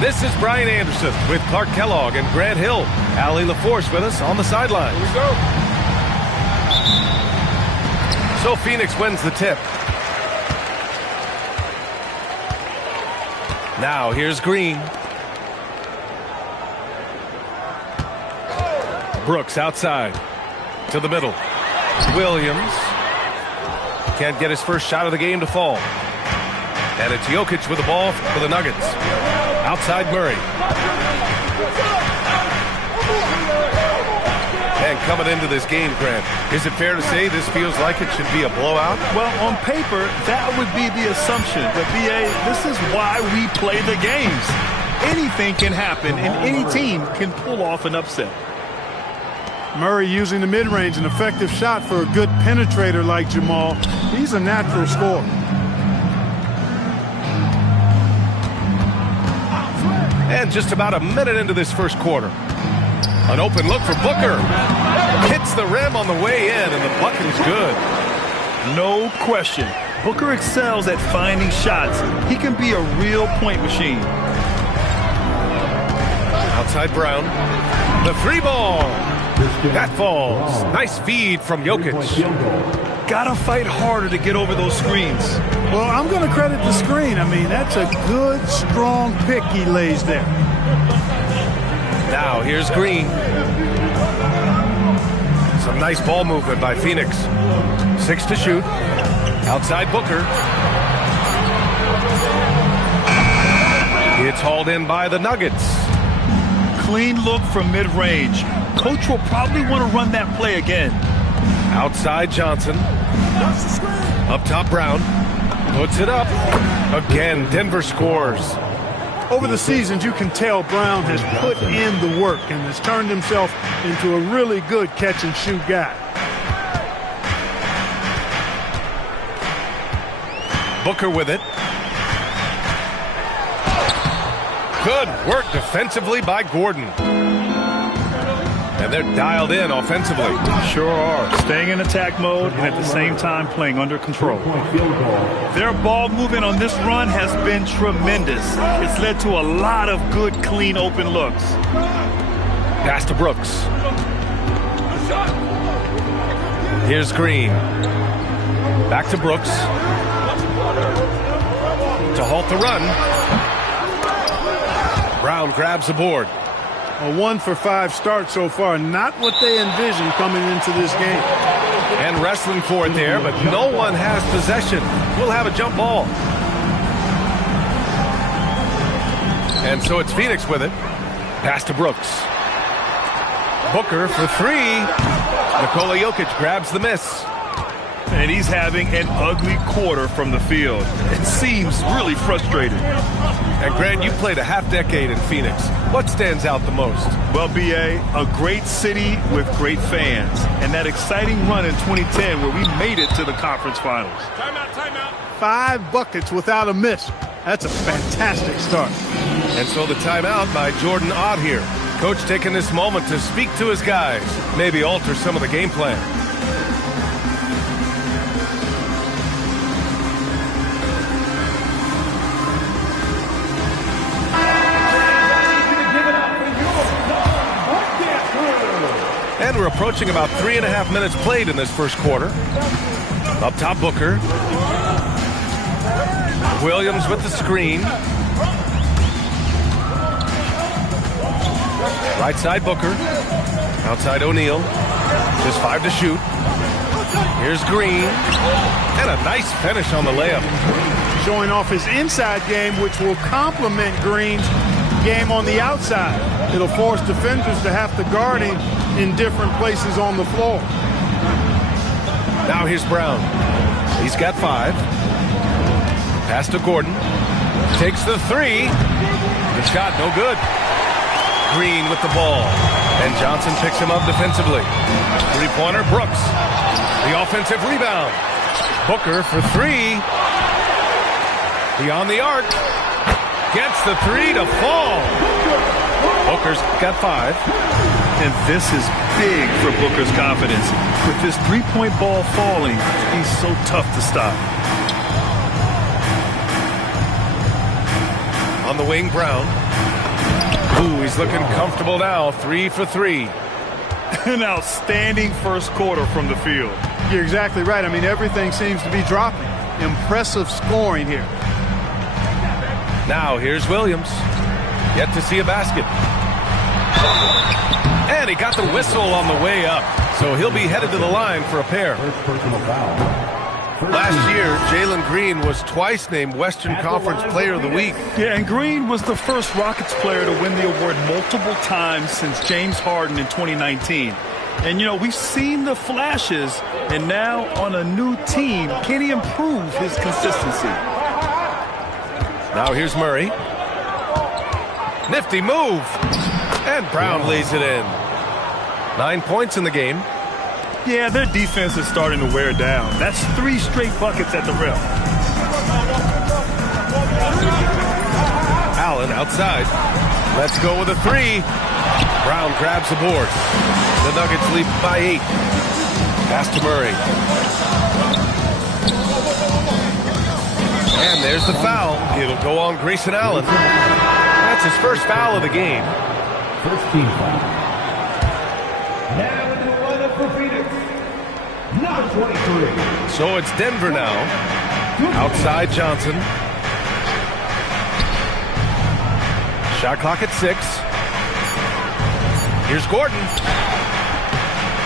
This is Brian Anderson with Clark Kellogg and Grant Hill. Allie LaForce with us on the sidelines. Here we go. So Phoenix wins the tip. Now here's Green. Brooks outside to the middle. Williams can't get his first shot of the game to fall. And it's Jokic with the ball for the Nuggets. Outside Murray. And coming into this game, Grant, is it fair to say this feels like it should be a blowout? Well, on paper, that would be the assumption. But, B.A., this is why we play the games. Anything can happen, and any team can pull off an upset. Murray using the mid-range, an effective shot for a good penetrator like Jamal. He's a natural scorer. And just about a minute into this first quarter. An open look for Booker. Hits the rim on the way in, and the bucket is good. No question. Booker excels at finding shots. He can be a real point machine. Outside Brown. The three ball. That falls. Nice feed from Jokic. Gotta fight harder to get over those screens. Well, I'm going to credit the screen. I mean, that's a good, strong pick he lays there. Now here's Green. Some nice ball movement by Phoenix. 6 to shoot. Outside Booker. It's hauled in by the Nuggets. Clean look from mid-range. Coach will probably want to run that play again. Outside Johnson. Up top Brown. Puts it up. Again, Denver scores. Over the seasons, you can tell Brown has put in the work and has turned himself into a really good catch-and-shoot guy. Booker with it. Good work defensively by Gordon. And they're dialed in offensively. Sure are. Staying in attack mode and at the same time playing under control. Their ball movement on this run has been tremendous. It's led to a lot of good, clean, open looks. Pass to Brooks. Here's Green. Back to Brooks. To halt the run. Brown grabs the board. A 1-for-5 start so far. Not what they envisioned coming into this game. And wrestling for it there, but no one has possession. We'll have a jump ball. And so it's Phoenix with it. Pass to Brooks. Booker for 3. Nikola Jokic grabs the miss. And he's having an ugly quarter from the field. It seems really frustrated. And Grant, you played a half-decade in Phoenix. What stands out the most? Well, B.A., a great city with great fans. And that exciting run in 2010 where we made it to the conference finals. Timeout, timeout. 5 buckets without a miss. That's a fantastic start. And so the timeout by Jordan Ott here. Coach taking this moment to speak to his guys. Maybe alter some of the game plan. And we're approaching about 3.5 minutes played in this first quarter. Up top, Booker. Williams with the screen. Right side, Booker. Outside, O'Neal. Just 5 to shoot. Here's Green. And a nice finish on the layup. Showing off his inside game, which will complement Green's game on the outside. It'll force defenders to have to guard him in different places on the floor. Now here's Brown. He's got 5. Pass to Gordon. Takes the 3. The shot no good. Green with the ball. And Johnson picks him up defensively. Three-pointer, Brooks. The offensive rebound. Booker for 3. Beyond the arc. Gets the 3 to fall. Booker's got 5. And this is big for Booker's confidence. With this three-point ball falling, he's so tough to stop. On the wing, Brown. Ooh, he's looking comfortable now. 3 for 3. An outstanding first quarter from the field. You're exactly right. I mean, everything seems to be dropping. Impressive scoring here. Now here's Williams. Yet to see a basket. And he got the whistle on the way up. So he'll be headed to the line for a pair. Last year, Jalen Green was twice named Western Conference Player of the Week. Yeah, and Green was the first Rockets player to win the award multiple times since James Harden in 2019. And, you know, we've seen the flashes, and now on a new team, can he improve his consistency? Now here's Murray. Nifty move. And Brown lays it in. 9 points in the game. Yeah, their defense is starting to wear down. That's 3 straight buckets at the rim. Allen outside. Let's go with a 3. Brown grabs the board. The Nuggets lead by 8. Pass to Murray. And there's the foul. It'll go on Grayson Allen. That's his first foul of the game. First team foul. Now in the lineup for Phoenix, number 23. So it's Denver now. Outside Johnson. Shot clock at 6. Here's Gordon.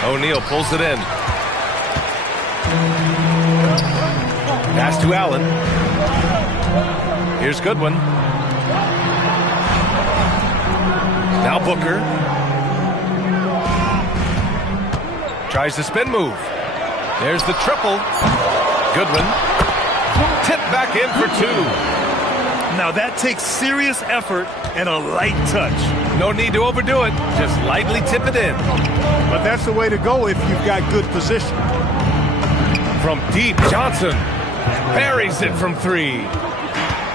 O'Neal pulls it in. Pass to Allen. Here's Goodwin. Now Booker. Tries the spin move. There's the triple. Goodwin. Tipped back in for 2. Now that takes serious effort and a light touch. No need to overdo it. Just lightly tip it in. But that's the way to go if you've got good position. From deep, Johnson buries it from 3.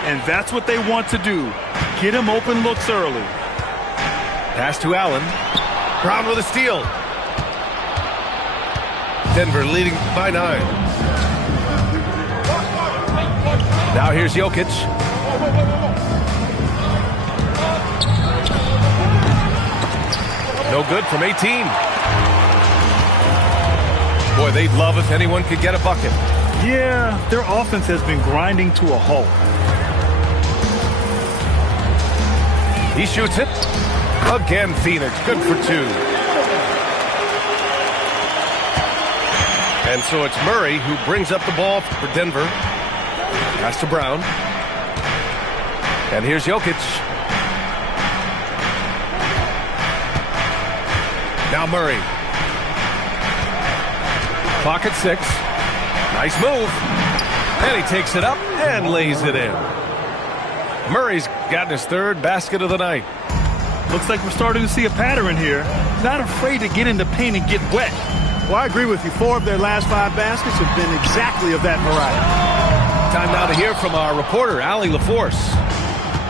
And that's what they want to do. Get him open looks early. Pass to Allen. Brown with a steal. Denver leading by 9. Now here's Jokic. No good from 18. Boy, they'd love if anyone could get a bucket. Yeah, their offense has been grinding to a halt. He shoots it. Again, Phoenix. Good for 2. And so it's Murray who brings up the ball for Denver. Pass to Brown. And here's Jokic. Now Murray. Clock at 6. Nice move. And he takes it up and lays it in. Murray's gotten his 3rd basket of the night. Looks like we're starting to see a pattern here. Not afraid to get in the paint and get wet. Well, I agree with you. 4 of their last 5 baskets have been exactly of that variety. Time now to hear from our reporter, Allie LaForce.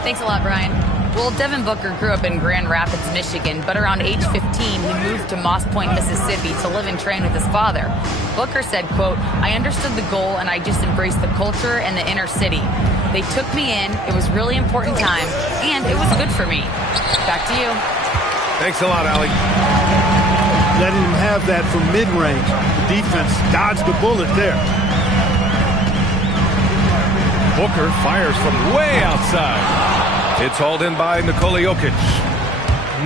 Thanks a lot, Brian. Well, Devin Booker grew up in Grand Rapids, Michigan, but around age 15, he moved to Moss Point, Mississippi to live and train with his father. Booker said, quote, "I understood the goal and I just embraced the culture and the inner city. They took me in. It was really important time, and it was good for me." Back to you. Thanks a lot, Allie. Letting him have that from mid-range. The defense dodged the bullet there. Booker fires from way outside. It's hauled in by Nikola Jokic.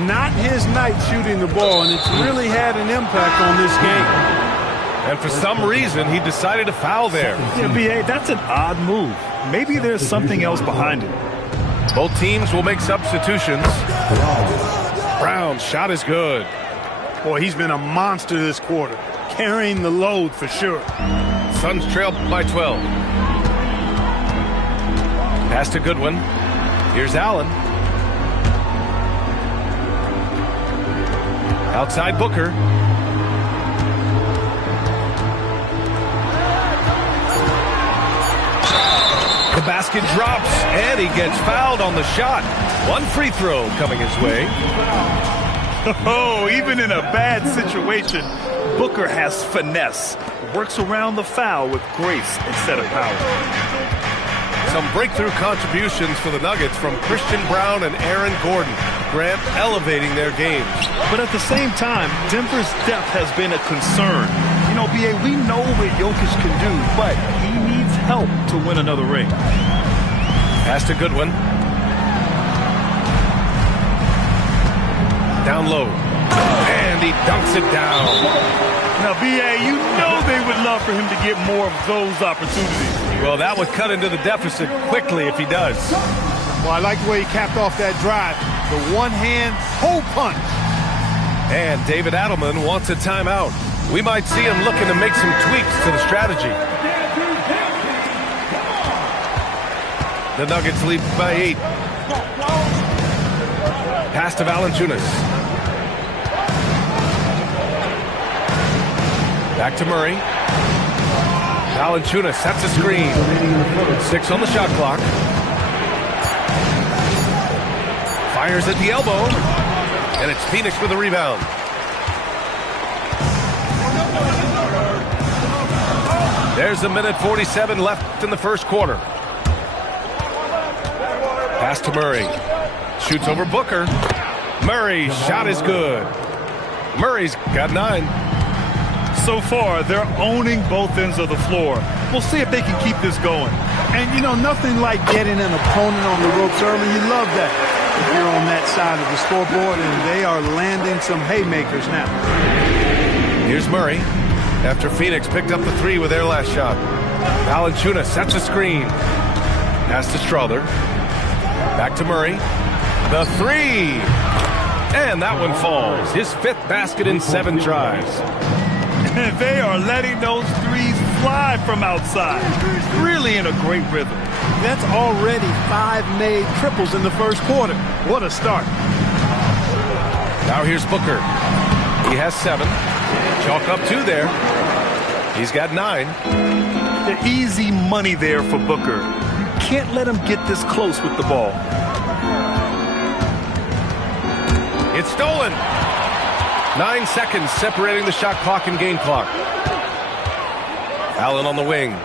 Not his night shooting the ball, and it's really had an impact on this game. And for some reason, he decided to foul there. Yeah, B.A., that's an odd move. Maybe there's something else behind it. Both teams will make substitutions. Brown's shot is good. Boy, he's been a monster this quarter, carrying the load for sure. Suns trail by 12. Pass to Goodwin. Here's Allen. Outside Booker. The basket drops, and he gets fouled on the shot. 1 free throw coming his way. Oh, even in a bad situation, Booker has finesse. Works around the foul with grace instead of power. Some breakthrough contributions for the Nuggets from Christian Braun and Aaron Gordon. Grant, elevating their game. But at the same time, Denver's depth has been a concern. You know, B.A., we know what Jokic can do, but he needs help to win another ring. Pass to Goodwin. Down low. And he dunks it down. Now, B.A., you know they would love for him to get more of those opportunities. Well, that would cut into the deficit quickly if he does. Well, I like the way he capped off that drive. The one-hand hole punch. And David Adelman wants a timeout. We might see him looking to make some tweaks to the strategy. The Nuggets lead by 8. Pass to Valanciunas. Back to Murray. Valanciunas sets a screen. 6 on the shot clock. Fires at the elbow. And it's Phoenix with a rebound. There's a minute 47 left in the first quarter. Pass to Murray. Shoots over Booker. Murray's shot is good. Murray's got 9. So far, they're owning both ends of the floor. We'll see if they can keep this going. And, you know, nothing like getting an opponent on the ropes early. You love that if you're on that side of the scoreboard, and they are landing some haymakers now. Here's Murray after Phoenix picked up the 3 with their last shot. Valanciunas sets a screen. Pass to Strother. Back to Murray. The 3. And that one falls. His 5th basket in 7 tries. And they are letting those threes fly from outside. Really in a great rhythm. That's already 5 made triples in the first quarter. What a start. Now here's Booker. He has 7. Chalk up 2 there. He's got 9. The easy money there for Booker. You can't let him get this close with the ball. It's stolen. 9 seconds separating the shot clock and game clock. Allen on the wing.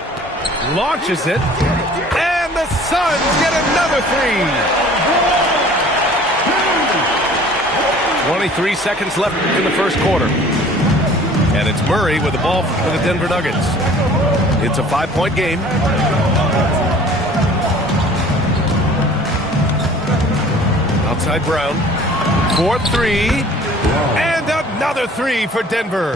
Launches it. And the Suns get another 3. 23 seconds left in the first quarter. And it's Murray with the ball for the Denver Nuggets. It's a 5-point game. Outside Brown. 4-3. And another 3 for Denver.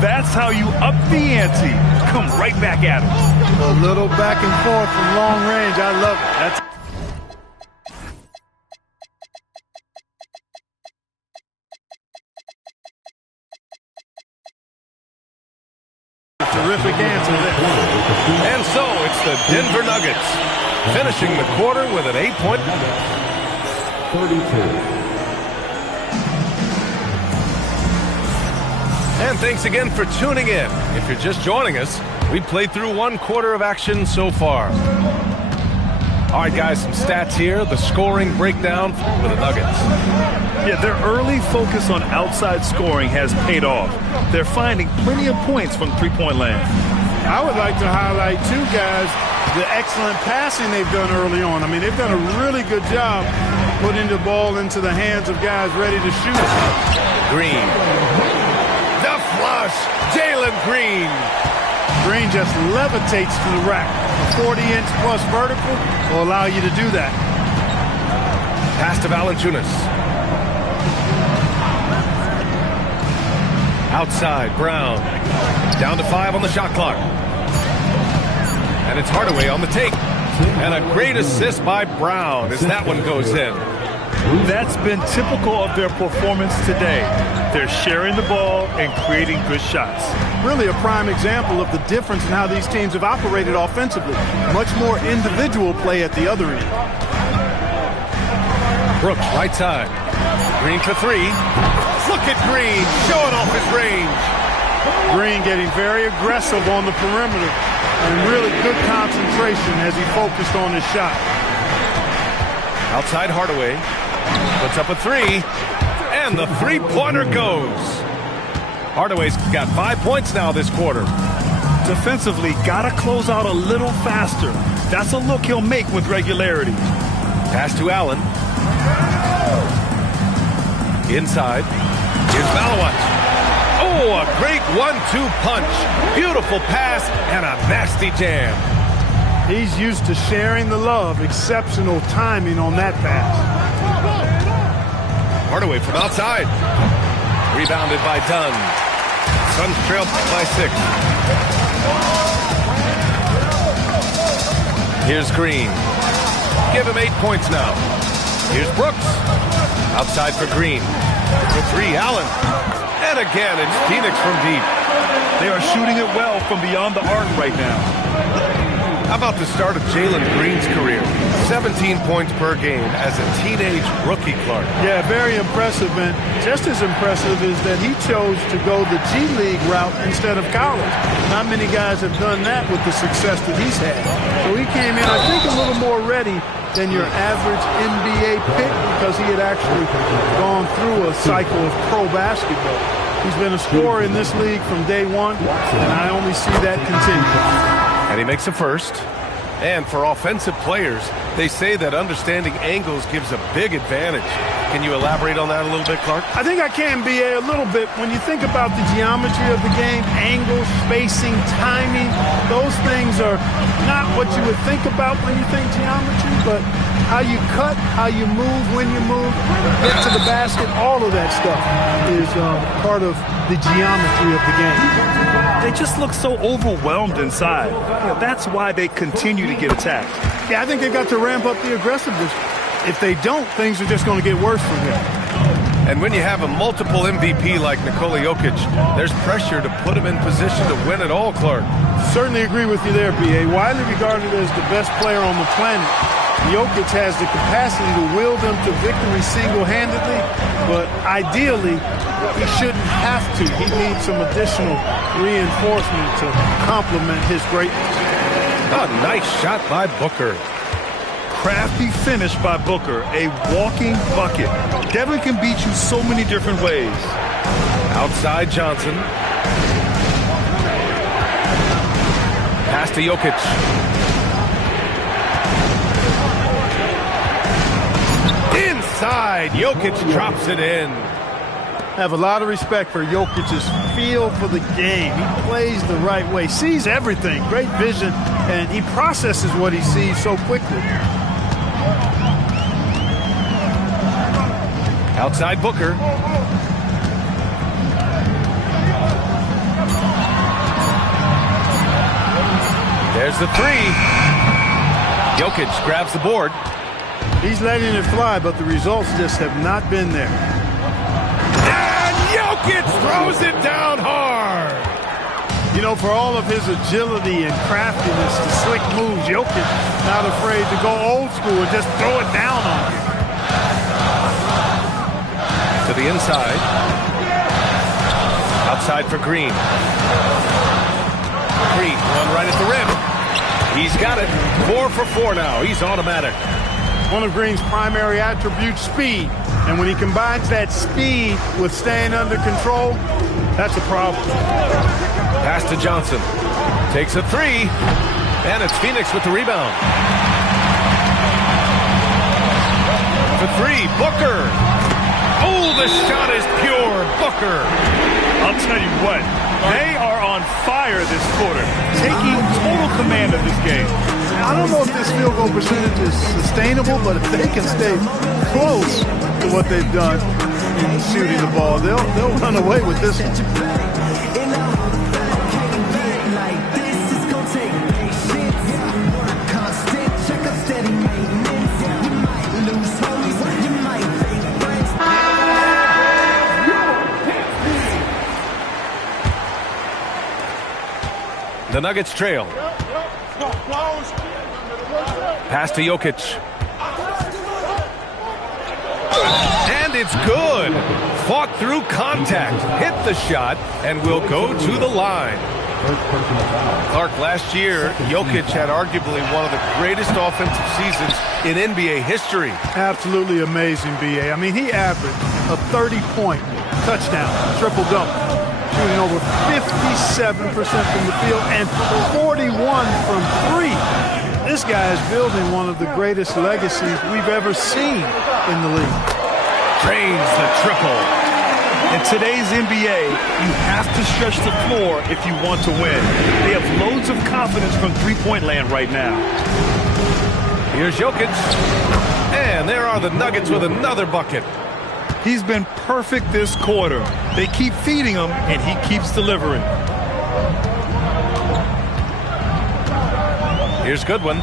That's how you up the ante. Come right back at him. A little back and forth from long range. I love it. That's terrific answer there. And so it's the Denver Nuggets finishing the quarter with an 8-point. 32. And thanks again for tuning in. If you're just joining us, we played through 1 quarter of action so far. All right, guys, some stats here. The scoring breakdown for the Nuggets. Yeah, their early focus on outside scoring has paid off. They're finding plenty of points from three-point land. I would like to highlight, too, guys, the excellent passing they've done early on. I mean, they've done a really good job putting the ball into the hands of guys ready to shoot. Green. The flush. Jalen Green. Green just levitates to the rack. A 40-inch plus vertical will allow you to do that. Pass to Valanciunas. Outside, Brown. Down to 5 on the shot clock. And it's Hardaway on the take. And a great assist by Brown as that one goes in. That's been typical of their performance today. They're sharing the ball and creating good shots. Really a prime example of the difference in how these teams have operated offensively. Much more individual play at the other end. Brooks, right side. Green for 3. Look at Green showing off his range. Green getting very aggressive on the perimeter and really good concentration as he focused on his shot. Outside Hardaway. Puts up a 3. And the three-pointer goes. Hardaway's got 5 points now this quarter. Defensively, gotta close out a little faster. That's a look he'll make with regularity. Pass to Allen. Inside. Here's Malawat. Oh, a great 1-2 punch. Beautiful pass and a nasty jam. He's used to sharing the love. Exceptional timing on that pass. Hardaway from outside. Rebounded by Dunn. Suns trail by 6. Here's Green. Give him 8 points now. Here's Brooks. Outside for Green. For 3, Allen. And again, it's Phoenix from deep. They are shooting it well from beyond the arc right now. How about the start of Jalen Green's career? 17 points per game as a teenage rookie, Clark. Yeah, very impressive. And just as impressive is that he chose to go the G League route instead of college. Not many guys have done that with the success that he's had. So he came in, I think, a little more ready than your average NBA pick because he had actually gone through a cycle of pro basketball. He's been a scorer in this league from day one, and I only see that continue. And he makes a first. And for offensive players, they say that understanding angles gives a big advantage. Can you elaborate on that a little bit, Clark? I think I can, B.A., a little bit. When you think about the geometry of the game, angles, spacing, timing, those things are not what you would think about when you think geometry, but how you cut, how you move, when you move, get to the basket, all of that stuff is part of the geometry of the game. They just look so overwhelmed inside. That's why they continue to get attacked. Yeah, I think they've got to ramp up the aggressiveness. If they don't, things are just going to get worse from here. And when you have a multiple MVP like Nikola Jokic, there's pressure to put him in position to win it all, Clark. Certainly agree with you there, B.A. Widely regarded as the best player on the planet, Jokic has the capacity to will them to victory single-handedly, but ideally, he shouldn't have to. He needs some additional reinforcement to complement his greatness. A nice shot by Booker. Crafty finish by Booker, a walking bucket. Devin can beat you so many different ways. Outside Johnson. Pass to Jokic. Inside, Jokic drops it in. I have a lot of respect for Jokic's feel for the game. He plays the right way, sees everything, great vision, and he processes what he sees so quickly. Outside Booker. There's the 3. Jokic grabs the board. He's letting it fly, but the results just have not been there. And Jokic throws it down hard. You know, for all of his agility and craftiness, the slick moves, Jokic not afraid to go old school and just throw it down on you. To the inside. Outside for Green. Green, one right at the rim. He's got it. 4 for 4 now. He's automatic. One of Green's primary attributes, speed. And when he combines that speed with staying under control, that's a problem. Pass to Johnson. Takes a 3. And it's Phoenix with the rebound. For 3, Booker. Oh, the shot is pure. Booker. I'll tell you what, they are on fire this quarter, taking total command of this game. I don't know if this field goal percentage is sustainable, but if they can stay close to what they've done in shooting the ball, they'll run away with this one. The Nuggets trail. Pass to Jokic. And it's good. Fought through contact. Hit the shot and will go to the line. Clark, last year, Jokic had arguably one of the greatest offensive seasons in NBA history. Absolutely amazing, B.A. I mean, he averaged a 30-point touchdown, triple-double, shooting over 57% from the field and 41 from 3. This guy is building one of the greatest legacies we've ever seen in the league. Drains the triple. In today's NBA, you have to stretch the floor if you want to win. They have loads of confidence from three-point land right now. Here's Jokic. And there are the Nuggets with another bucket. He's been perfect this quarter. They keep feeding him, and he keeps delivering. Here's Goodwin.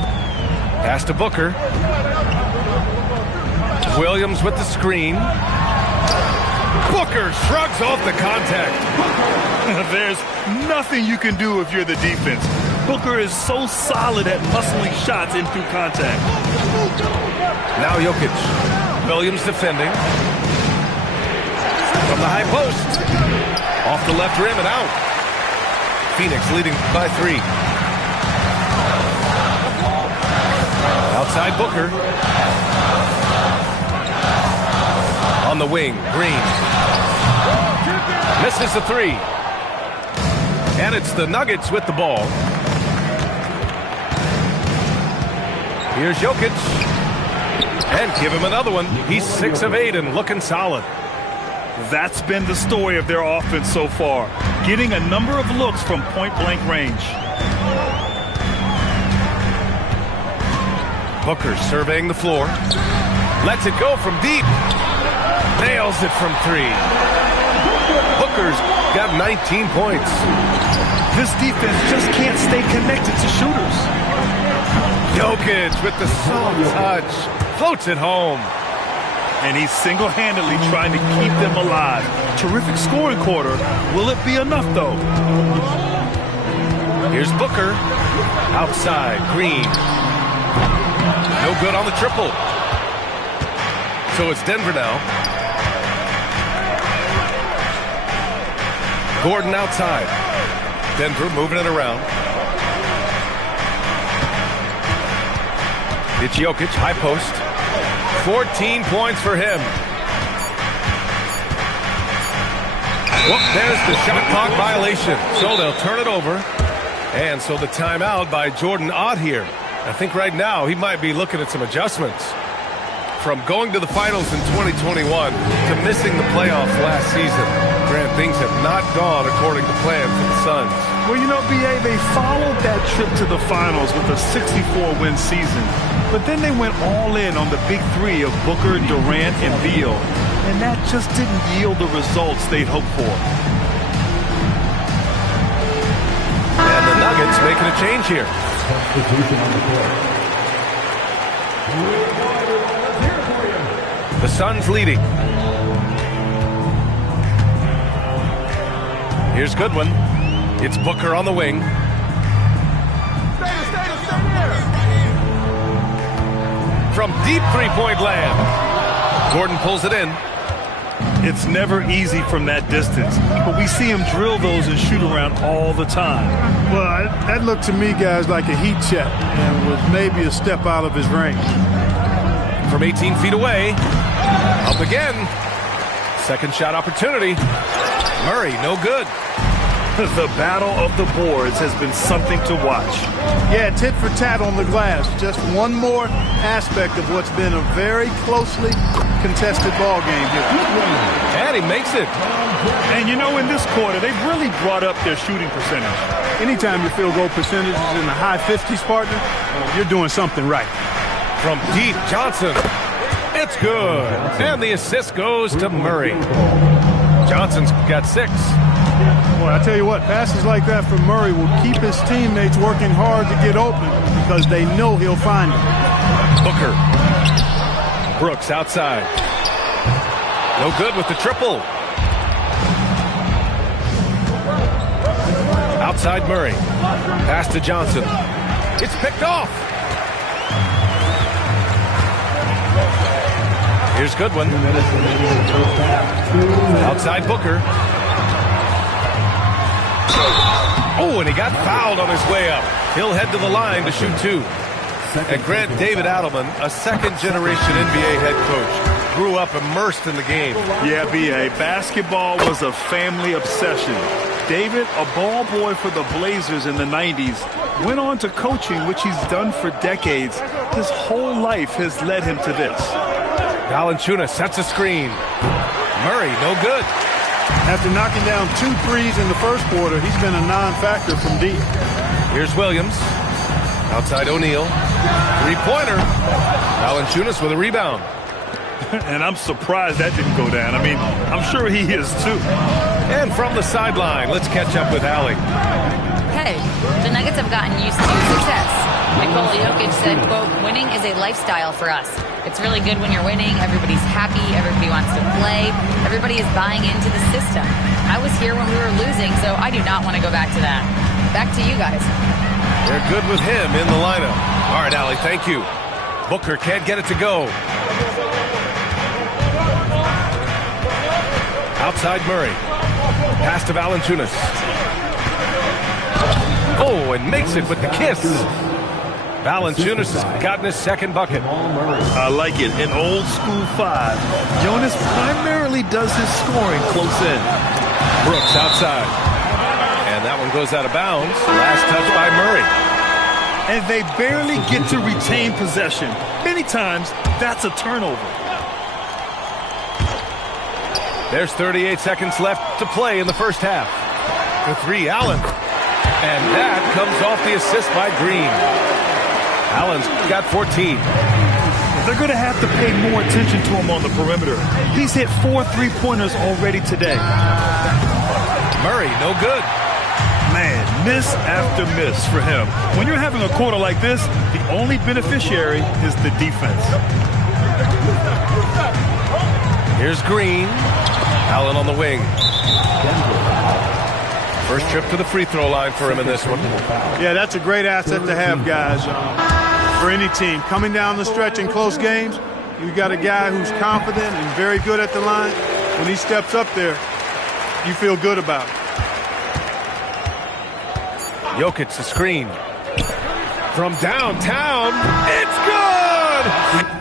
Pass to Booker. Williams with the screen. Booker shrugs off the contact. There's nothing you can do if you're the defense. Booker is so solid at muscling shots in through contact. Now Jokic. Williams defending. From the high post. Off the left rim and out. Phoenix leading by 3. Outside Booker. On the wing, Green. Misses the 3. And it's the Nuggets with the ball. Here's Jokic. And give him another one. He's 6 of 8 and looking solid. That's been the story of their offense so far. Getting a number of looks from point-blank range. Booker surveying the floor. Lets it go from deep. Nails it from 3. Booker's got 19 points. This defense just can't stay connected to shooters. Jokic with the soft touch. Floats it home. And he's single-handedly trying to keep them alive. Terrific scoring quarter. Will it be enough, though? Here's Booker. Outside, Green. No good on the triple. So it's Denver now. Gordon outside. Denver moving it around. It's Jokic, high post. 14 points for him. Well, there's the shot clock violation. So they'll turn it over. And so the timeout by Jordan Ott here. I think right now he might be looking at some adjustments. From going to the finals in 2021 to missing the playoffs last season. Grant, things have not gone according to plan for the Suns. Well, you know, B.A., they followed that trip to the finals with a 64-win season. But then they went all in on the big 3 of Booker, Durant, and Beal. And that just didn't yield the results they'd hoped for. And the Nuggets making a change here. Substitution on the court. The Suns leading. Here's Goodwin. It's Booker on the wing. From deep three-point land. Gordon pulls it in. It's never easy from that distance, but we see him drill those and shoot around all the time. Well, that looked to me, guys, like a heat check and was maybe a step out of his range. From 18 feet away. Up again. Second shot opportunity. Murray, no good. The battle of the boards has been something to watch. Yeah, tit for tat on the glass. Just one more aspect of what's been a very closely contested ball game here. And he makes it. And you know, in this quarter, they've really brought up their shooting percentage. Anytime your field goal percentage is in the high 50s, partner, you're doing something right. From deep, Johnson. It's good. And the assist goes to Murray. Johnson's got 6. Boy, I tell you what, passes like that from Murray will keep his teammates working hard to get open because they know he'll find them. Booker. Brooks outside. No good with the triple. Outside Murray. Pass to Johnson. It's picked off. Here's Goodwin. Outside Booker. Oh, and he got fouled on his way up. He'll head to the line to shoot 2. And Grant, David Adelman, a second-generation NBA head coach. grew up immersed in the game. Yeah, B.A. Basketball was a family obsession. David, a ball boy for the Blazers in the 90s, went on to coaching, which he's done for decades. His whole life has led him to this. Valanciunas sets a screen. Murray, no good. After knocking down 2 threes in the first quarter, he's been a non-factor from deep. Here's Williams. Outside O'Neal. Three-pointer. Valanciunas with a rebound. And I'm surprised that didn't go down. I mean, I'm sure he is too. And from the sideline, let's catch up with Allie. Hey, the Nuggets have gotten used to success. Nikola Jokic said, quote, winning is a lifestyle for us. It's really good when you're winning. Everybody's happy. Everybody wants to play. Everybody is buying into the system. I was here when we were losing, so I do not want to go back to that. Back to you guys. They're good with him in the lineup. All right, Allie, thank you. Booker can't get it to go. Outside Murray. Pass to Valanciunas. Oh, and makes it with the kiss. Valanciunas has gotten his second bucket. I like it. An old school 5. Jonas primarily does his scoring close in. Brooks outside. And that one goes out of bounds. Last touch by Murray. And they barely get to retain possession. Many times, that's a turnover. There's 38 seconds left to play in the first half. The 3, Allen. And that comes off the assist by Green. Allen's got 14. They're going to have to pay more attention to him on the perimeter. He's hit 4 3-pointers already today. Murray, no good. Man, miss after miss for him. When you're having a quarter like this, the only beneficiary is the defense. Here's Green. Allen on the wing. First trip to the free throw line for him in this one. Yeah, that's a great asset to have, guys, for any team. Coming down the stretch in close games, you got a guy who's confident and very good at the line. When he steps up there, you feel good about it. Jokic, the screen. From downtown, it's good!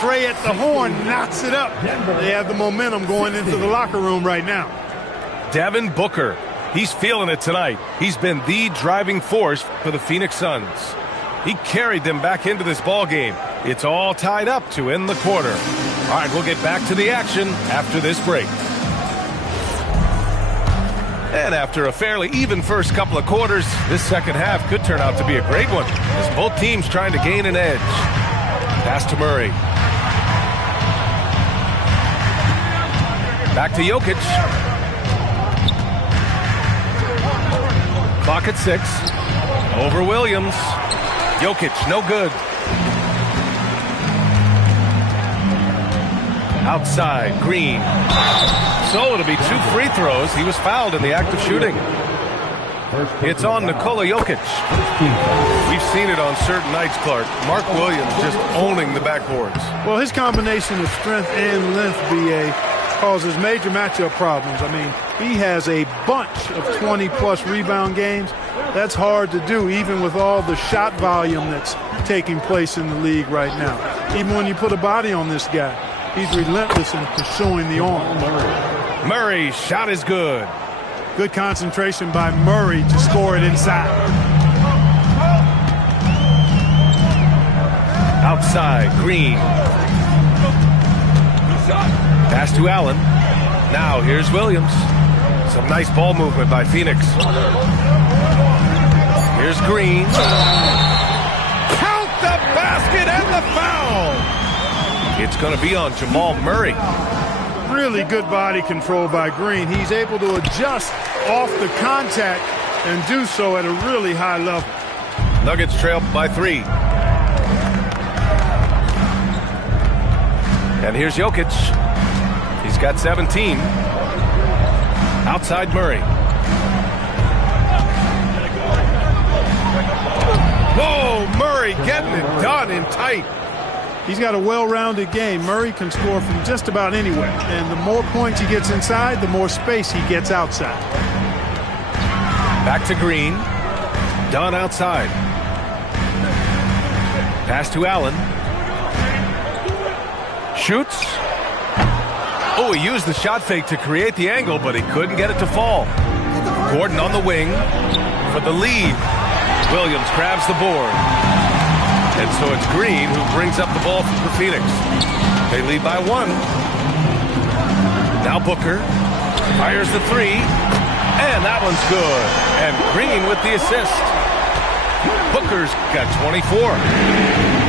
Trey at the horn knocks it up. They have the momentum going into the locker room right now. Devin Booker. He's feeling it tonight. He's been the driving force for the Phoenix Suns. He carried them back into this ball game. It's all tied up to end the quarter. All right, we'll get back to the action after this break. And after a fairly even first couple of quarters, this second half could turn out to be a great one, as both teams trying to gain an edge. Pass to Murray. Back to Jokic. Clock at 6. Over Williams. Jokic, no good. Outside, Green. So it'll be 2 free throws. He was fouled in the act of shooting. It's on Nikola Jokic. We've seen it on certain nights, Clark. Mark Williams just owning the backboards. Well, his combination of strength and length, BA, causes major matchup problems. I mean, he has a bunch of 20-plus rebound games. That's hard to do, even with all the shot volume that's taking place in the league right now. Even when you put a body on this guy, he's relentless in pursuing the arm. Murray's shot is good. Good concentration by Murray to score it inside. Outside, Green. Pass to Allen. Now here's Williams. Some nice ball movement by Phoenix. Here's Green. Count the basket and the foul. It's going to be on Jamal Murray. Really good body control by Green. He's able to adjust off the contact and do so at a really high level. Nuggets trail by 3. And here's Jokic. He's got 17. Outside Murray. Whoa, Murray getting it done in tight. He's got a well-rounded game. Murray can score from just about anywhere. And the more points he gets inside, the more space he gets outside. Back to Green. Dunn outside. Pass to Allen. Shoots. Oh, he used the shot fake to create the angle, but he couldn't get it to fall. Gordon on the wing for the lead. Williams grabs the board. And so it's Green who brings up the ball for Phoenix. They lead by 1. Now Booker fires the 3. And that one's good. And Green with the assist. Booker's got 24.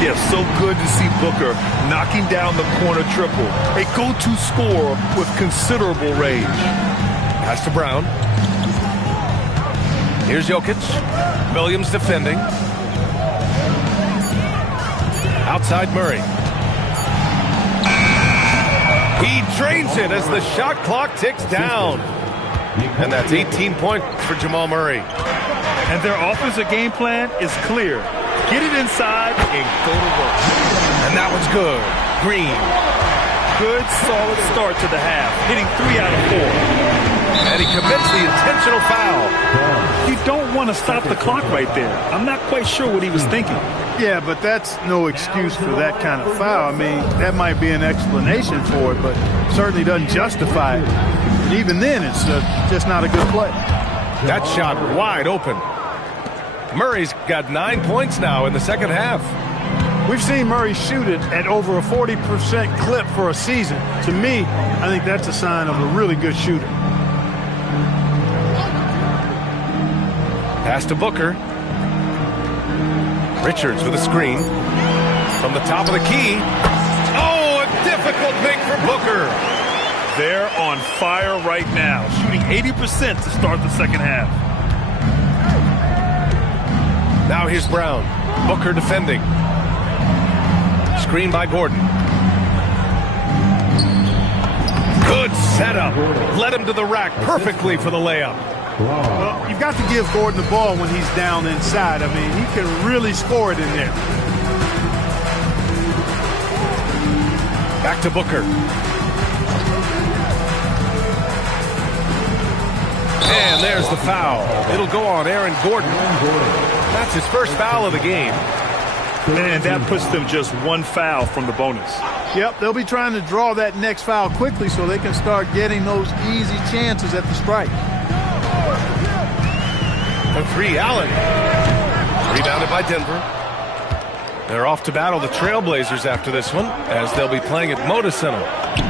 Yeah, so good to see Booker knocking down the corner triple. A go-to scorer with considerable range. Pass to Brown. Here's Jokic. Williams defending. Outside Murray. He drains it as the shot clock ticks down. And that's 18 points for Jamal Murray. And their offensive game plan is clear. Get it inside and go to work. And that one's good. Green. Good, solid start to the half, hitting 3 out of 4. And he commits the intentional foul. You don't want to stop the clock right there. I'm not quite sure what he was thinking. Yeah, but that's no excuse for that kind of foul. I mean, that might be an explanation for it, but certainly doesn't justify it. And even then, it's just not a good play. That shot wide open. Murray's got 9 points now in the second half. We've seen Murray shoot it at over a 40% clip for a season. To me, I think that's a sign of a really good shooter. Pass to Booker. Richards with a screen. From the top of the key. Oh, a difficult make for Booker. They're on fire right now, shooting 80% to start the second half. Now here's Brown. Booker defending. Screen by Gordon. Good setup. Led him to the rack perfectly for the layup. Well, you've got to give Gordon the ball when he's down inside. I mean, he can really score it in there. Back to Booker. And there's the foul. It'll go on Aaron Gordon. That's his first foul of the game. And that puts them just one foul from the bonus. Yep, they'll be trying to draw that next foul quickly so they can start getting those easy chances at the strike. For three, Allen. Rebounded by Denver. They're off to battle the Trailblazers after this one, as they'll be playing at Moda Center.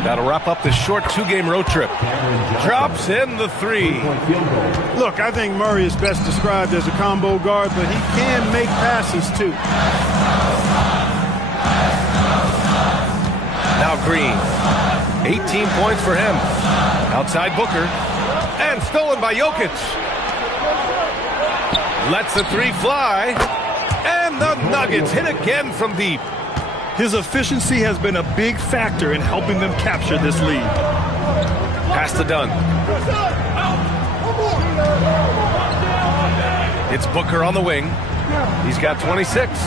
That'll wrap up this short two-game road trip. Drops in the three. Look, I think Murray is best described as a combo guard, but he can make passes too. Now Green. 18 points for him. Outside Booker. And stolen by Jokic. Lets the three fly. And the Nuggets hit again from deep. His efficiency has been a big factor in helping them capture this lead. Pass to Dunn. It's Booker on the wing. He's got 26.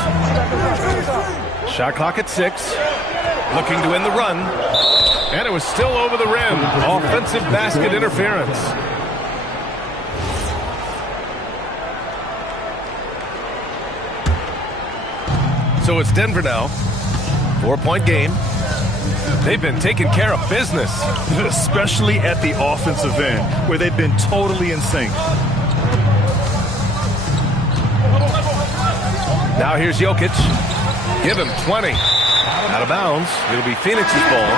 Shot clock at 6. Looking to win the run. And it was still over the rim. Offensive basket interference. So it's Denver now. 4-point game. They've been taking care of business. Especially at the offensive end, where they've been totally in sync. Now here's Jokic. Give him 20. Out of bounds. It'll be Phoenix's ball.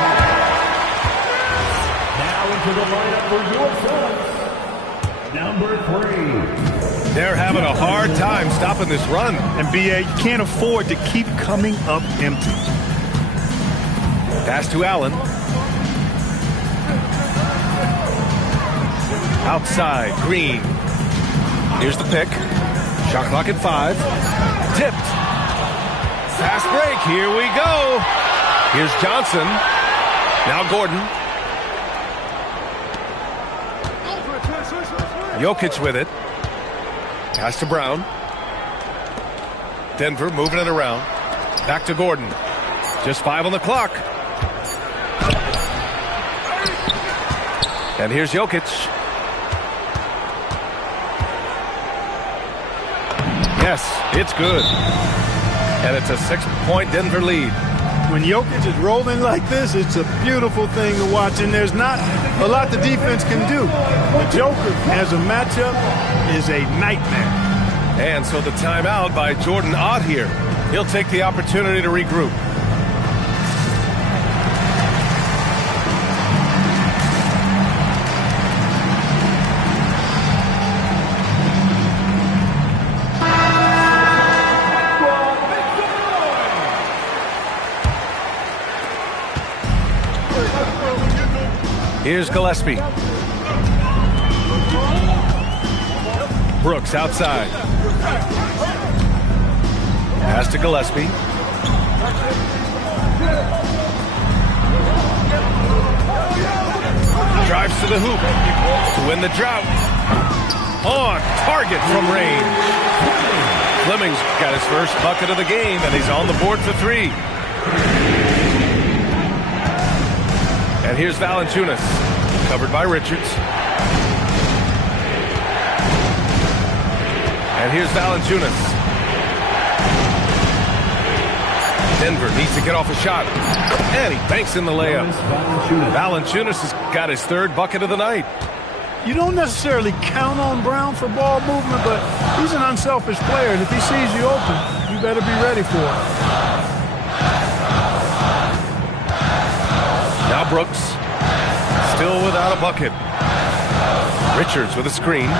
Now into the lineup for your Suns, number 3. They're having a hard time stopping this run. And B.A., you can't afford to keep coming up empty. Pass to Allen. Outside, Green. Here's the pick. Shot clock at 5. Tipped. Fast break. Here we go. Here's Johnson. Now Gordon. Jokic with it. Pass to Brown. Denver moving it around. Back to Gordon. Just 5 on the clock. And here's Jokic. Yes, it's good. And it's a 6-point Denver lead. When Jokic is rolling like this, it's a beautiful thing to watch, and there's not a lot the defense can do. The Joker, as a matchup, is a nightmare. And so the timeout by Jordan Ott here. He'll take the opportunity to regroup. Here's Gillespie. Brooks outside. Pass to Gillespie. Drives to the hoop to win the drought. On target from range. Fleming's got his first bucket of the game, and he's on the board for 3. And here's Valanciunas, covered by Richards. And here's Valanciunas. Denver needs to get off a shot. And he banks in the layup. Valanciunas has got his 3rd bucket of the night. You don't necessarily count on Brown for ball movement, but he's an unselfish player, and if he sees you open, you better be ready for it. Now Brooks, still without a bucket. Richards with a screen.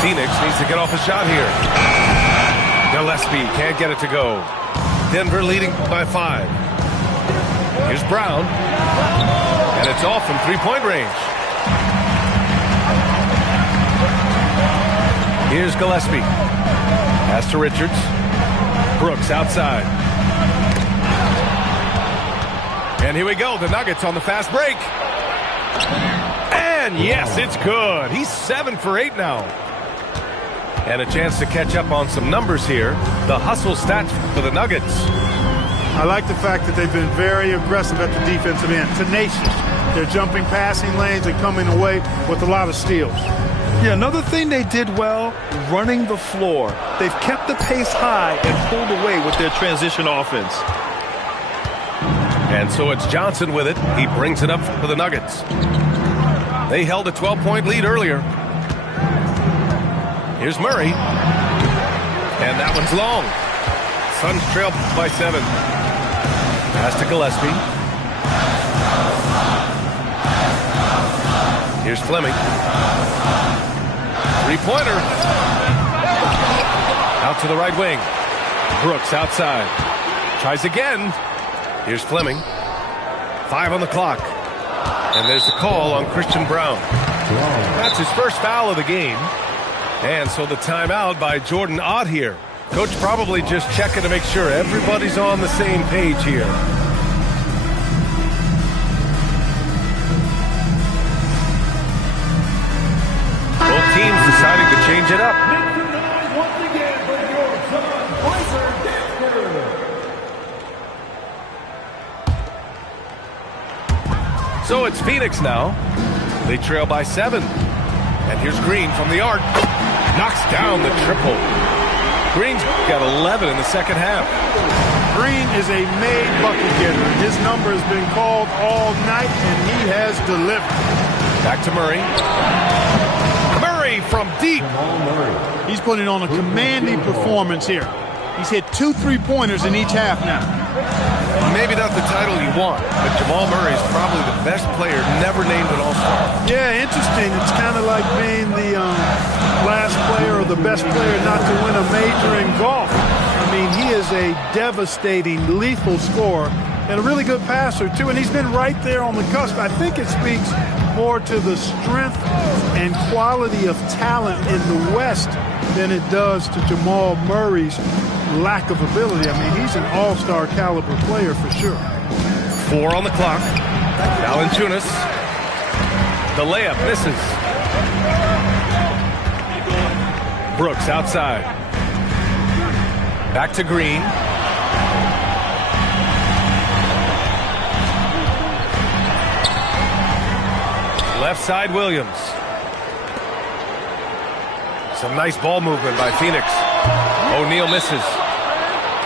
Phoenix needs to get off a shot here. Gillespie can't get it to go. Denver leading by 5. Here's Brown. And it's off from 3-point range. Here's Gillespie. Pass to Richards. Brooks outside. And here we go. The Nuggets on the fast break. And yes, it's good. He's 7 for 8 now. And a chance to catch up on some numbers here. The hustle stats for the Nuggets. I like the fact that they've been very aggressive at the defensive end. Tenacious. They're jumping passing lanes and coming away with a lot of steals. Yeah, another thing they did well, running the floor. They've kept the pace high and pulled away with their transition offense. And so it's Johnson with it. He brings it up for the Nuggets. They held a 12-point lead earlier. Here's Murray. And that one's long. Suns trail by 7. Pass to Gillespie. Here's Fleming. Three-pointer. Out to the right wing. Brooks outside. Tries again. Here's Fleming. 5 on the clock. And there's the call on Christian Braun. That's his first foul of the game. And so the timeout by Jordan Ott here. Coach probably just checking to make sure everybody's on the same page here. Both teams deciding to change it up. So it's Phoenix now. They trail by 7. And here's Green from the arc. Knocks down the triple. Green's got 11 in the second half. Green is a made bucket getter. His number has been called all night, and he has delivered. Back to Murray. Murray from deep. He's putting on a commanding performance here. He's hit 2 3-pointers in each half now. Maybe not the title you want, but Jamal Murray is probably the best player never named an All-Star. Yeah, interesting. It's kind of like being the last player or the best player not to win a major in golf. I mean, he is a devastating, lethal scorer and a really good passer, too. And he's been right there on the cusp. I think it speaks more to the strength and quality of talent in the West than it does to Jamal Murray's lack of ability. I mean, he's an all-star caliber player for sure. 4 on the clock. Valanciunas. The layup misses. Brooks outside. Back to Green. Left side, Williams. Some nice ball movement by Phoenix. O'Neal misses.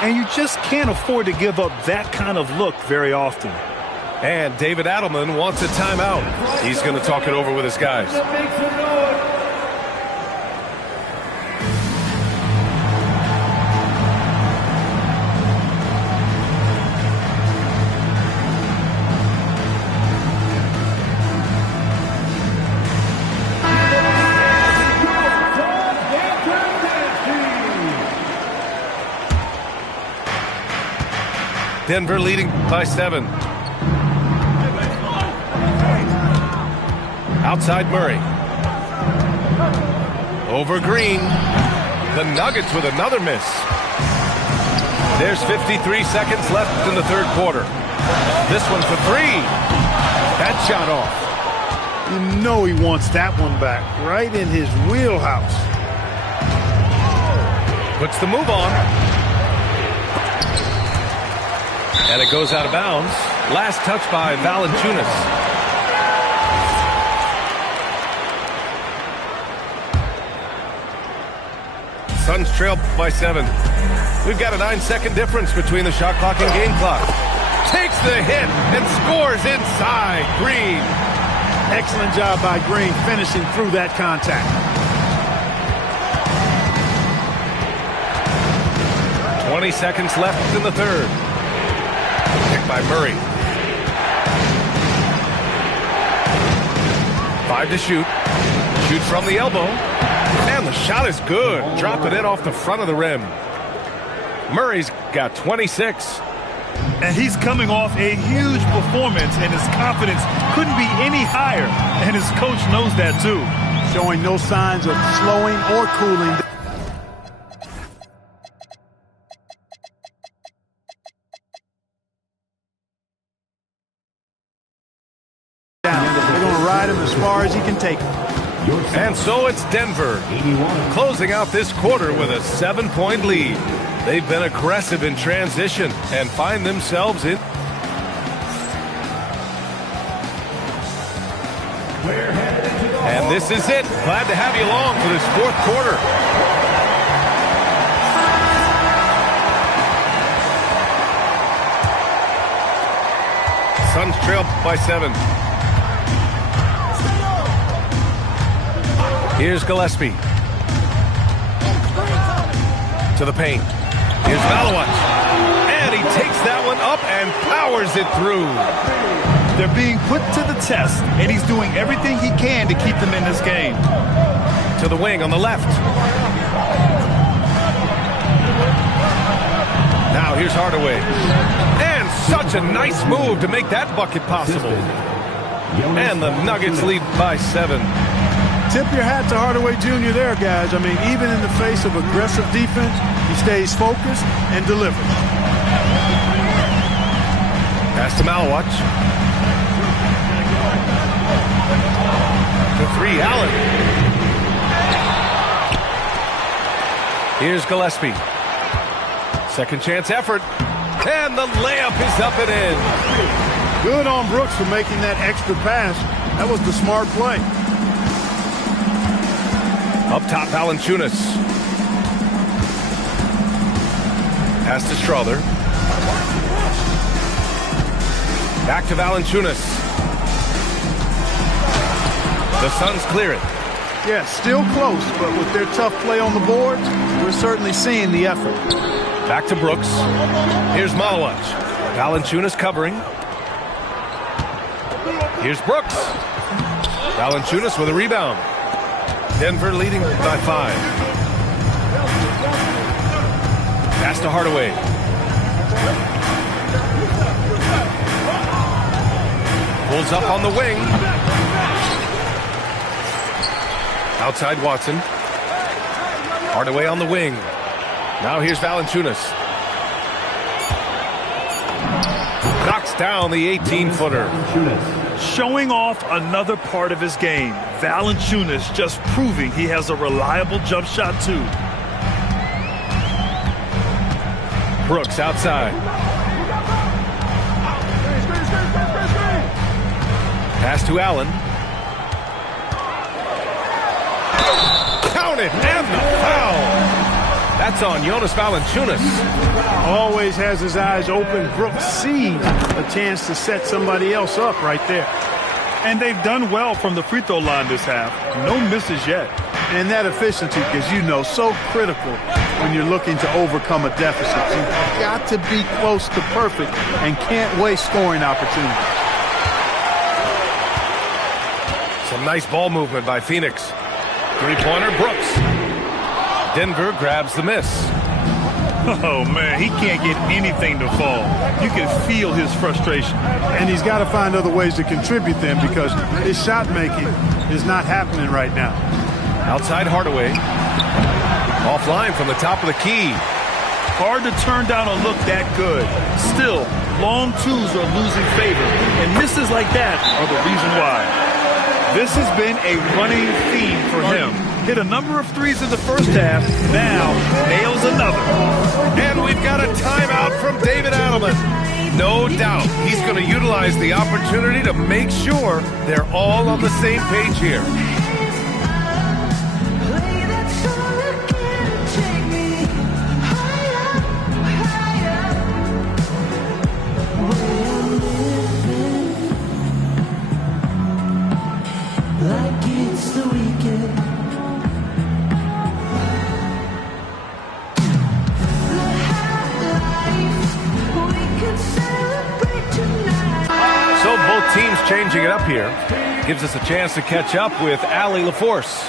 And you just can't afford to give up that kind of look very often. And David Adelman wants a timeout. He's going to talk it over with his guys. Denver leading by 7. Outside Murray. Over Green. The Nuggets with another miss. There's 53 seconds left in the third quarter. This one for 3. That shot off. You know he wants that one back, right in his wheelhouse. Puts the move on. And it goes out of bounds. Last touch by Valanciunas. Suns trail by 7. We've got a 9-second difference between the shot clock and game clock. Takes the hit and scores inside. Green. Excellent job by Green finishing through that contact. 20 seconds left in the third. Picked by Murray. 5 to shoot. Shoot from the elbow. And the shot is good. Drop it in off the front of the rim. Murray's got 26. And he's coming off a huge performance, and his confidence couldn't be any higher. And his coach knows that, too. Showing no signs of slowing or cooling. They're going to ride him as far as he can take him. And so it's Denver closing out this quarter with a 7-point lead. They've been aggressive in transition and find themselves in. We're headed into the And this is it. Glad to have you along for this fourth quarter. Suns trail by 7. Here's Gillespie. To the paint. Here's Malawach. And he takes that one up and powers it through. They're being put to the test, and he's doing everything he can to keep them in this game. To the wing on the left. Now here's Hardaway. And such a nice move to make that bucket possible. And the Nuggets lead by 7. Tip your hat to Hardaway Jr. there, guys. I mean, even in the face of aggressive defense, he stays focused and delivers. Pass to Malawach. To 3, Allen. Here's Gillespie. Second chance effort. And the layup is up and in. Good on Brooks for making that extra pass. That was the smart play. Up top, Valanciunas. Pass to Strother. Back to Valanciunas. The Suns clear it. Yeah, still close, but with their tough play on the boards, we're certainly seeing the effort. Back to Brooks. Here's Malawach. Valanciunas covering. Here's Brooks. Valanciunas with a rebound. Denver leading by 5. Pass to Hardaway. Pulls up on the wing. Outside Watson. Hardaway on the wing. Now here's Valanciunas. Knocks down the 18-footer. Showing off another part of his game. Valanciunas just proving he has a reliable jump shot too. Brooks outside. Pass to Allen. Count it, and the foul. That's on Jonas Valanciunas. Always has his eyes open. Brooks sees a chance to set somebody else up right there. And they've done well from the free throw line this half. No misses yet. And that efficiency, as you know, so critical when you're looking to overcome a deficit. You've got to be close to perfect and can't waste scoring opportunities. Some nice ball movement by Phoenix. Three-pointer, Brooks. Denver grabs the miss. Oh, man, he can't get anything to fall. You can feel his frustration. And he's got to find other ways to contribute them because his shot making is not happening right now. Outside Hardaway. Offline from the top of the key. Hard to turn down a look that good. Still, long twos are losing favor, and misses like that are the reason why. This has been a running theme for him. Hit a number of threes in the first half, now nails another. And we've got a timeout from David Adelman. No doubt he's going to utilize the opportunity to make sure they're all on the same page here. Teams changing it up here. Gives us a chance to catch up with Allie LaForce.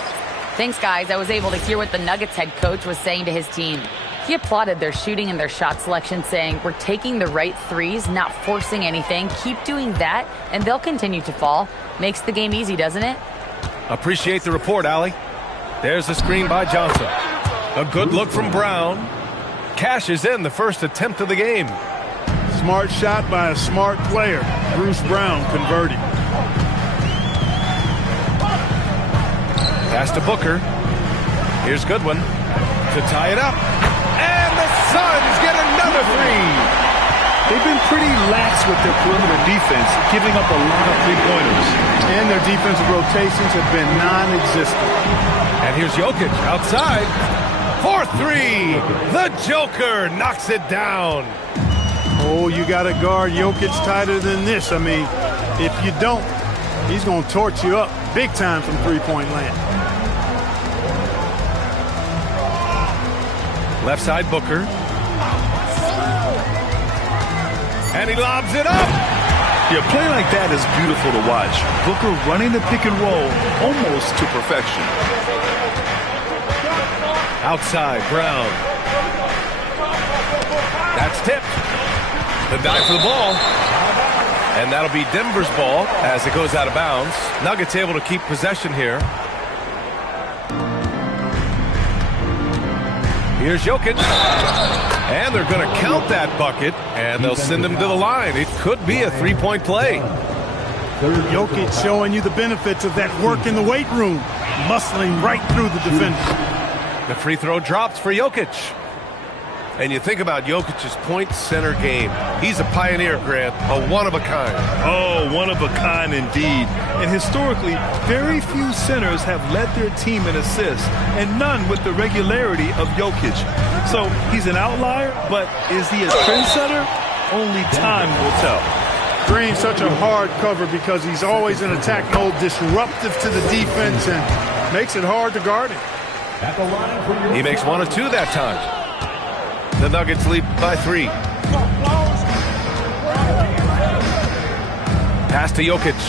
Thanks, guys. I was able to hear what the Nuggets head coach was saying to his team. He applauded their shooting and their shot selection, saying, "We're taking the right threes, not forcing anything. Keep doing that, and they'll continue to fall." Makes the game easy, doesn't it? Appreciate the report, Allie. There's a screen by Johnson. A good look from Brown. Cashes in the first attempt of the game. Smart shot by a smart player. Bruce Brown converting. Pass to Booker. Here's Goodwin to tie it up. And the Suns get another three. They've been pretty lax with their perimeter defense, giving up a lot of three-pointers. And their defensive rotations have been non-existent. And here's Jokic outside. For three. The Joker knocks it down. Oh, you got to guard Jokic tighter than this. I mean, if you don't, he's going to torch you up big time from three-point land. Left side, Booker. And he lobs it up. Yeah, play like that is beautiful to watch. Booker running the pick and roll almost to perfection. Outside, Brown. That's tipped. The dive for the ball. And that'll be Denver's ball as it goes out of bounds. Nuggets able to keep possession here. Here's Jokic. And they're going to count that bucket, and they'll send him to the line. It could be a three-point play. Jokic showing you the benefits of that work in the weight room, muscling right through the defender. The free throw drops for Jokic. And you think about Jokic's point center game. He's a pioneer, Grant, a one-of-a-kind. Oh, one-of-a-kind indeed. And historically, very few centers have led their team in assists, and none with the regularity of Jokic. So he's an outlier, but is he a trendsetter? Only time will tell. Green's such a hard cover because he's always in attack mode, disruptive to the defense, and makes it hard to guard him. He makes 1 of 2 that time. The Nuggets lead by 3. Pass to Jokic.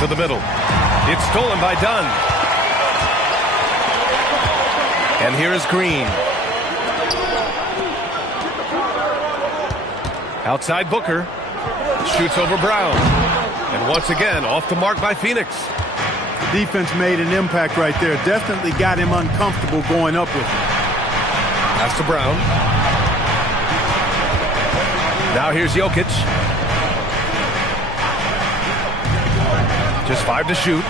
To the middle. It's stolen by Dunn. And here is Green. Outside Booker. Shoots over Brown. And once again, off the mark by Phoenix. Defense made an impact right there. Definitely got him uncomfortable going up with him. Pass to Brown. Now here's Jokic. Just 5 to shoot.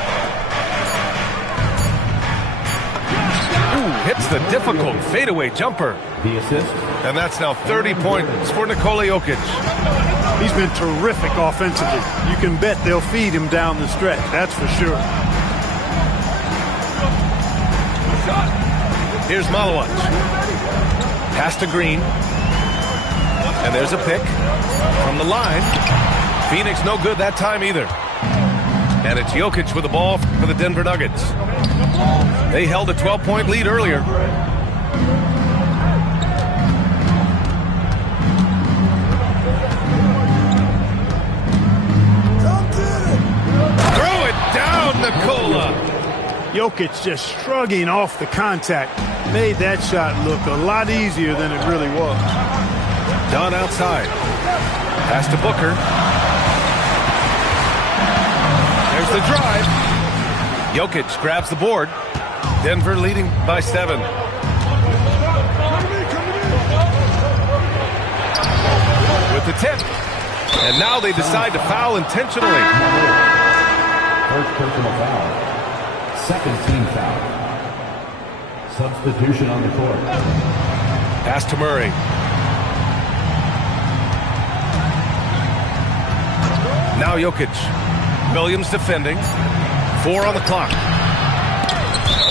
Ooh, hits the difficult fadeaway jumper. The assist. And that's now 30 points for Nikola Jokic. He's been terrific offensively. You can bet they'll feed him down the stretch. That's for sure. Here's Malawach. Pass to Green. And there's a pick from the line. Phoenix no good that time either. And it's Jokic with the ball for the Denver Nuggets. They held a 12-point lead earlier. Throw it down, Nikola. Jokic just shrugging off the contact. Made that shot look a lot easier than it really was. Dunn outside. Pass to Booker. There's the drive. Jokic grabs the board. Denver leading by 7. With the tip. And now they decide to foul intentionally. First personal foul. Second team foul. Substitution on the court. Pass to Murray. Now Jokic. Williams defending. 4 on the clock.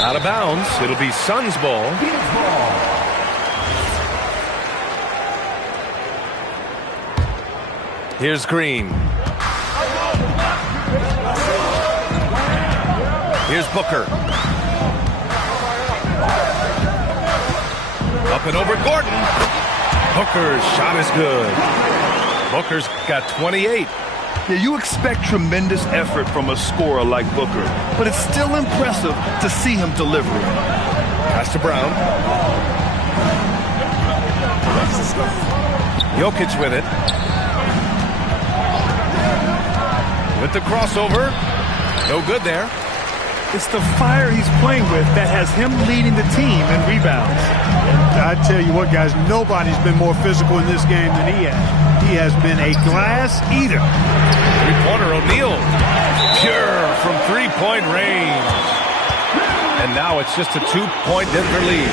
Out of bounds. It'll be Suns ball. Here's Green. Here's Booker. Up and over Gordon. Booker's shot is good. Booker's got 28. Yeah, you expect tremendous effort from a scorer like Booker, but it's still impressive to see him deliver it. Pass to Brown. Jokic with it. With the crossover. No good there. It's the fire he's playing with that has him leading the team in rebounds. I tell you what, guys, nobody's been more physical in this game than he has. He has been a glass eater. Three-pointer O'Neal. Pure from three-point range. And now it's just a 2-point Denver lead.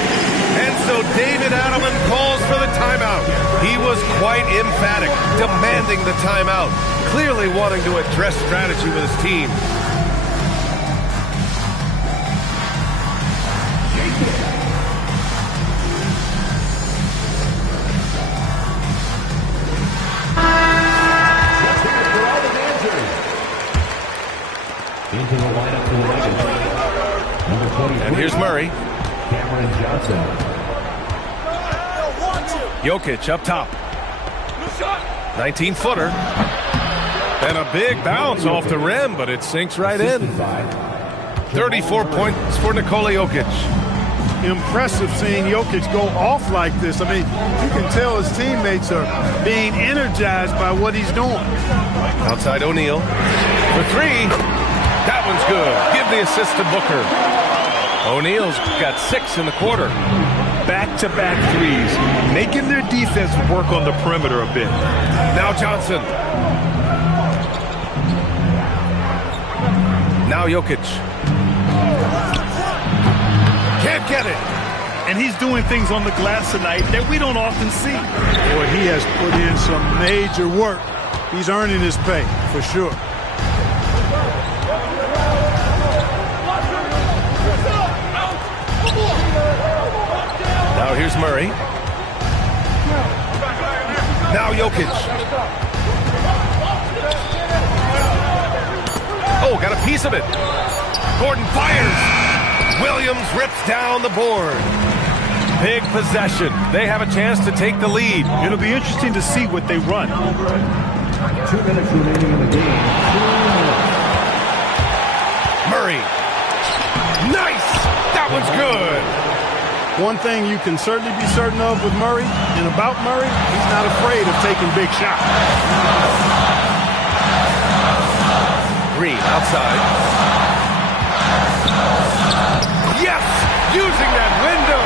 And so David Adelman calls for the timeout. He was quite emphatic, demanding the timeout, clearly wanting to address strategy with his team. Into the lineup for the Nuggets. Number 23. And here's Murray. Cameron Johnson. Jokic up top. 19-footer. And a big bounce off the rim, but it sinks right in. 34 points for Nikola Jokic. Impressive seeing Jokic go off like this. I mean, you can tell his teammates are being energized by what he's doing. Outside O'Neal. For three. That one's good. Give the assist to Booker. O'Neal's got 6 in the quarter. Back-to-back threes, making their defense work on the perimeter a bit. Now Johnson. Now Jokic. Can't get it. And he's doing things on the glass tonight that we don't often see. Boy, he has put in some major work. He's earning his pay, for sure. Now here's Murray. Now Jokic. Oh, got a piece of it. Gordon fires. Williams rips down the board. Big possession. They have a chance to take the lead. It'll be interesting to see what they run. 2 minutes remaining in the game. Murray. Nice. That one's good. One thing you can certainly be certain of with Murray and about Murray, he's not afraid of taking big shots. Green outside. Yes! Using that window!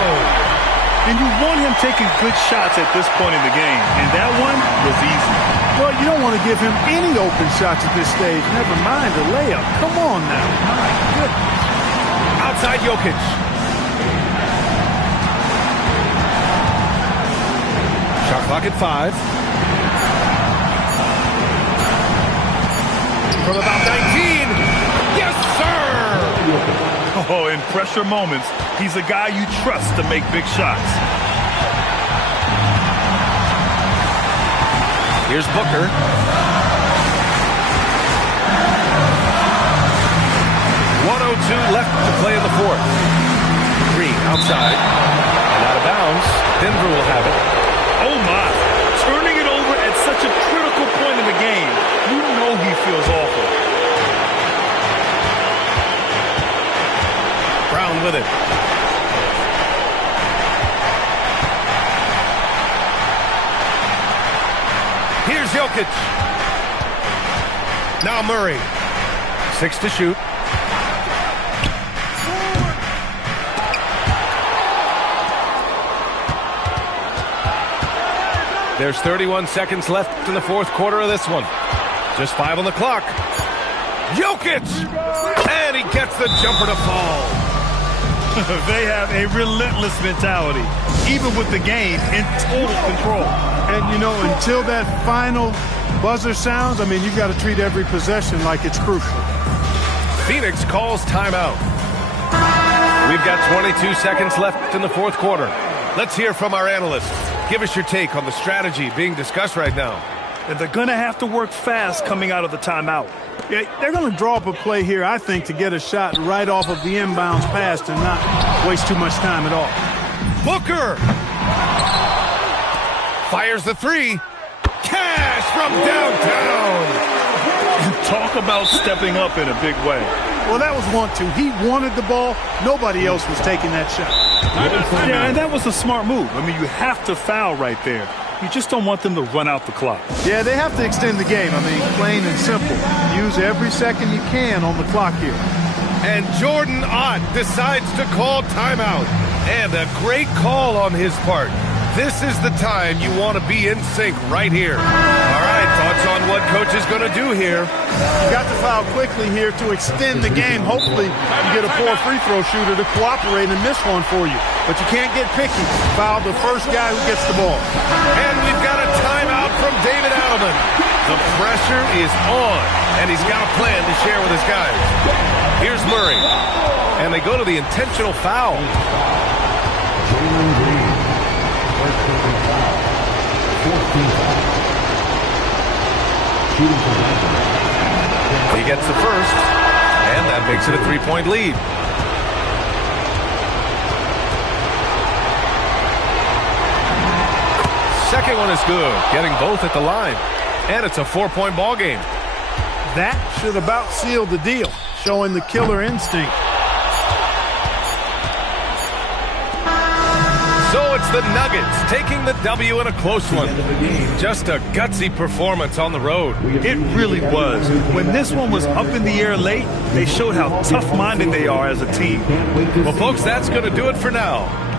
And you want him taking good shots at this point in the game. And that one was easy. Well, you don't want to give him any open shots at this stage. Never mind a layup. Come on now. My goodness. Outside Jokic. Shot clock at 5. From about 19. Yes, sir! Oh, in pressure moments, he's a guy you trust to make big shots. Here's Booker. Left to play in the fourth. Green outside. And out of bounds. Denver will have it. Oh, my. Turning it over at such a critical point in the game. You know he feels awful. Brown with it. Here's Jokic. Now Murray. 6 to shoot. There's 31 seconds left in the fourth quarter of this one. Just 5 on the clock. Jokic! And he gets the jumper to fall. They have a relentless mentality, even with the game in total control. And, you know, until that final buzzer sounds, I mean, you've got to treat every possession like it's crucial. Phoenix calls timeout. We've got 22 seconds left in the fourth quarter. Let's hear from our analysts. Give us your take on the strategy being discussed right now. And they're going to have to work fast coming out of the timeout. Yeah, they're going to draw up a play here, I think, to get a shot right off of the inbounds pass and not waste too much time at all. Booker fires the 3. Cash from downtown. Talk about stepping up in a big way. Well, that was 1-2. He wanted the ball. Nobody else was taking that shot. Yeah, and that was a smart move. I mean, you have to foul right there. You just don't want them to run out the clock. Yeah, they have to extend the game. I mean, plain and simple. Use every second you can on the clock here. And Jordan Ott decides to call timeout. And a great call on his part. This is the time you want to be in sync right here. All right, thoughts on what coach is going to do here. You got to foul quickly here to extend the game. Hopefully you get a poor free throw shooter to cooperate and miss one for you. But you can't get picky. Foul the first guy who gets the ball. And we've got a timeout from David Adelman. The pressure is on, and he's got a plan to share with his guys. Here's Murray. And they go to the intentional foul. Jalen Green. First personal foul. 14th foul. Shooting possession. He gets the first, and that makes it a 3-point lead. Second one is good, getting both at the line. And it's a 4-point ball game. That should about seal the deal, showing the killer instinct. So it's the Nuggets taking the W in a close one. Just a gutsy performance on the road. It really was. When this one was up in the air late, they showed how tough-minded they are as a team. Well, folks, that's going to do it for now.